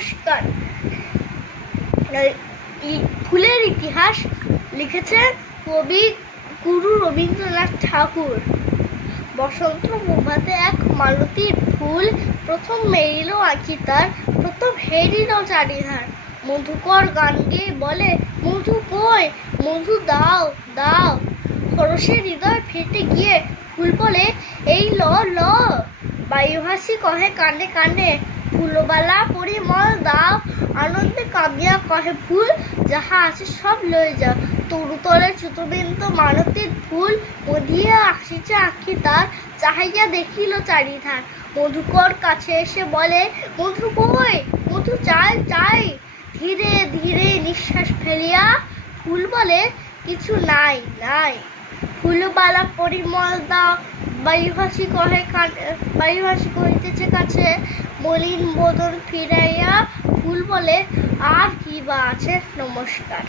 নমস্কার। ফুলের ইতিহাস লিখেছেন কবি গুরু রবীন্দ্রনাথ ঠাকুর। বসন্ত প্রভাতে এক মালতীর ফুল, প্রথম মেরিল আঁকি তার, প্রথম হেরিল চারিধার। মধুকর গান গেয়ে বলে, মধু কই, মধু দাও দাও। খরসের হৃদয় ফেটে গিয়ে ফুল বলে, এই ল ল। বায়ুভাসী কহে কানে কানে, ফুলবালা পরিমল দাও। আনন্দে কাঁদিয়া কহে ফুল, যাহা আছে সব লয়ে যাও। তরুতলে চ্যুতবিন্দু মালতীর ফুল, মধিয়া আসিছে আঁখি তার, চাহিয়া দেখিল চারিধার। মধুকর কাছে এসে বলে, মধু কই, মধু চাই চাই। ধীরে ধীরে নিঃশ্বাস ফেলিয়া ফুল বলে, কিছু নাই নাই। ফুলবালা পরিমল দাও। বায়ুভাসী কহিতেছে কাছে, মলিন বদন ফিরাইয়া ফুল বলে, আর কি বা আছে। নমস্কার।